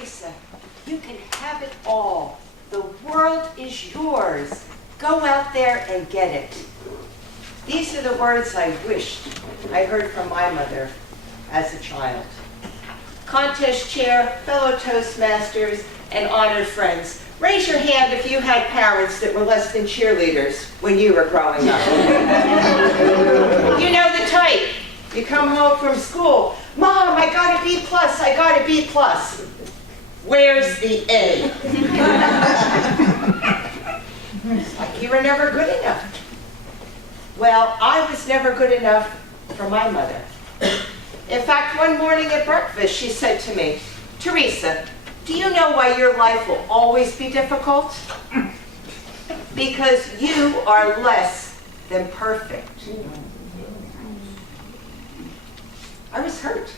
Teresa, you can have it all. The world is yours. Go out there and get it. These are the words I wished I heard from my mother as a child. Contest chair, fellow Toastmasters, and honored friends, raise your hand if you had parents that were less than cheerleaders when you were growing up. You know the type. You come home from school, Mom, I got a B+, I got a B+. Where's the A? It's like you were never good enough. Well, I was never good enough for my mother. In fact, one morning at breakfast, she said to me, Teresa, do you know why your life will always be difficult? Because you are less than perfect. I was hurt.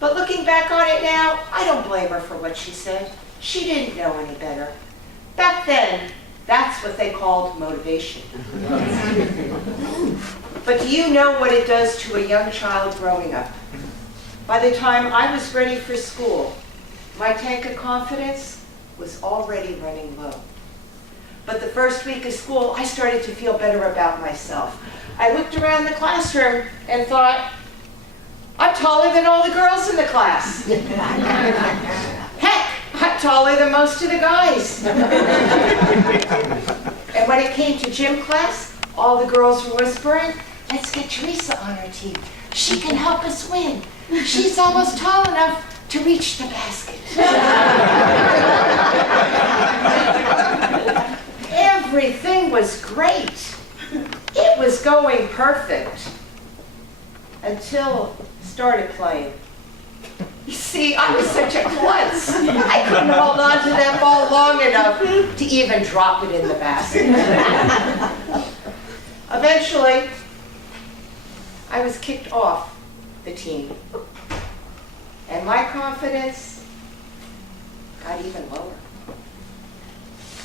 But looking back on it now, I don't blame her for what she said. She didn't know any better. Back then, that's what they called motivation. But do you know what it does to a young child growing up? By the time I was ready for school, my tank of confidence was already running low. But the first week of school, I started to feel better about myself. I looked around the classroom and thought, I'm taller than all the girls in the class. Heck, I'm taller than most of the guys. And when it came to gym class, all the girls were whispering, let's get Teresa on our team. She can help us win. She's almost tall enough to reach the basket. Everything was great. It was going perfect. Until I started playing. You see, I was such a klutz. I couldn't hold on to that ball long enough to even drop it in the basket. Eventually, I was kicked off the team. And my confidence got even lower.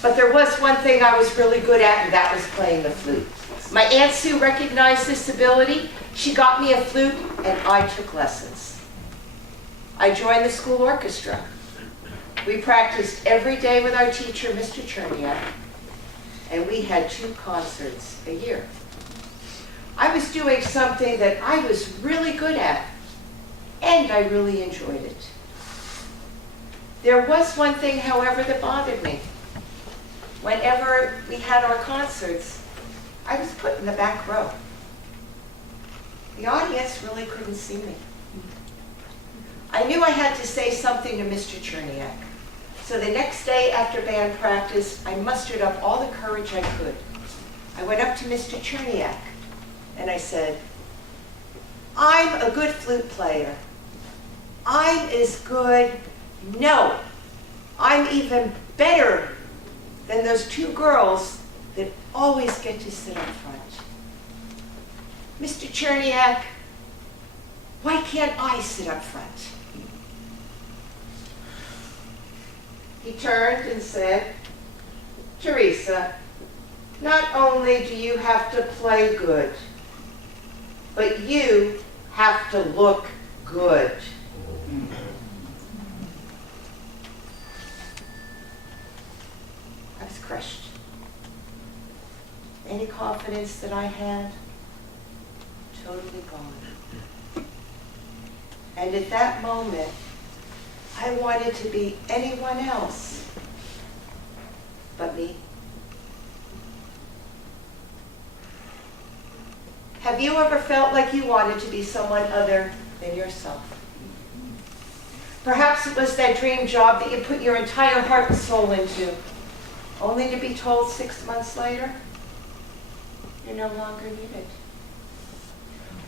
But there was one thing I was really good at, and that was playing the flute. My Aunt Sue recognized this ability. She got me a flute, and I took lessons. I joined the school orchestra. We practiced every day with our teacher, Mr. Cherniak, and we had 2 concerts a year. I was doing something that I was really good at, and I really enjoyed it. There was one thing, however, that bothered me. Whenever we had our concerts, I was put in the back row. The audience really couldn't see me. I knew I had to say something to Mr. Cherniak. So the next day after band practice, I mustered up all the courage I could. I went up to Mr. Cherniak and I said, I'm a good flute player. I'm as good, no, I'm even better than those 2 girls that always get to sit up front. Mr. Cherniak, why can't I sit up front? He turned and said, Teresa, not only do you have to play good, but you have to look good. I was crushed. Any confidence that I had, totally gone. And at that moment, I wanted to be anyone else but me. Have you ever felt like you wanted to be someone other than yourself? Perhaps it was that dream job that you put your entire heart and soul into, only to be told 6 months later, you're no longer needed.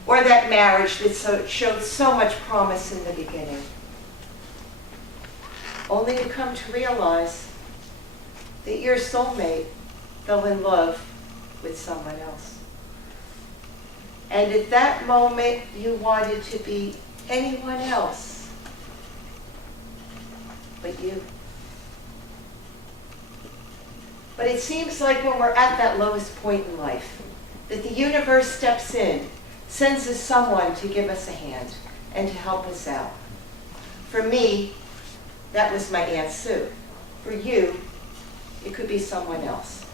Or that marriage that showed so much promise in the beginning, only to come to realize that your soulmate fell in love with someone else. And at that moment, you wanted to be anyone else but you. But it seems like when we're at that lowest point in life, that the universe steps in, sends us someone to give us a hand and to help us out. For me, that was my Aunt Sue. For you, it could be someone else.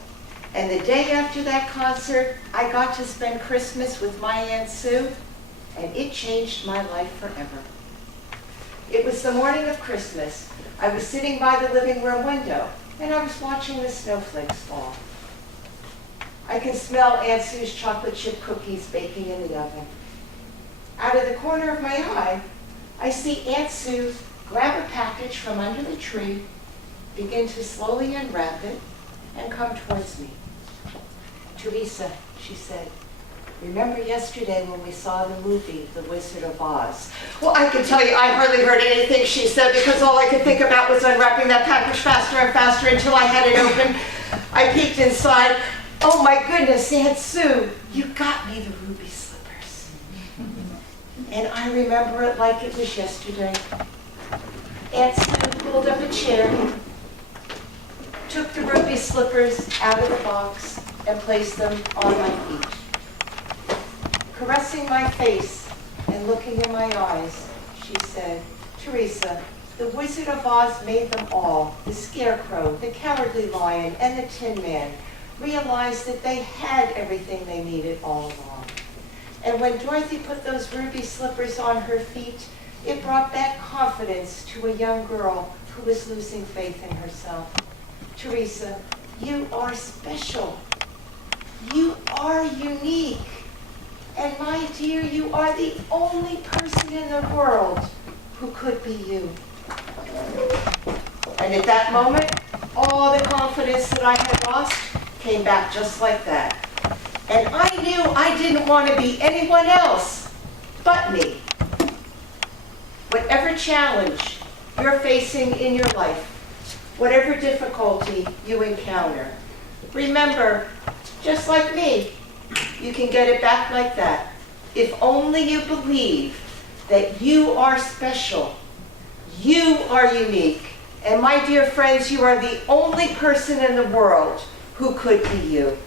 And the day after that concert, I got to spend Christmas with my Aunt Sue, and it changed my life forever. It was the morning of Christmas. I was sitting by the living room window, and I was watching the snowflakes fall. I can smell Aunt Sue's chocolate chip cookies baking in the oven. Out of the corner of my eye, I see Aunt Sue grab a package from under the tree, begin to slowly unwrap it, and come towards me. "Teresa," she said, "remember yesterday when we saw the movie, The Wizard of Oz?" Well, I can tell you, I hardly heard anything she said because all I could think about was unwrapping that package faster and faster until I had it open. I peeked inside. Oh my goodness, Aunt Sue, you got me the ruby slippers. And I remember it like it was yesterday. Aunt Sue pulled up a chair, took the ruby slippers out of the box, and placed them on my feet. Caressing my face and looking in my eyes, she said, "Teresa, the Wizard of Oz made them all. The Scarecrow, the Cowardly Lion, and the Tin Man realized that they had everything they needed all along. And when Dorothy put those ruby slippers on her feet, it brought back confidence to a young girl who was losing faith in herself. Teresa, you are special. You are unique. And my dear, you are the only person in the world who could be you." And at that moment, all the confidence that I had lost came back just like that. And I knew I didn't want to be anyone else but me. Whatever challenge you're facing in your life, whatever difficulty you encounter, remember, just like me, you can get it back like that. If only you believe that you are special, you are unique, and my dear friends, you are the only person in the world who could be you.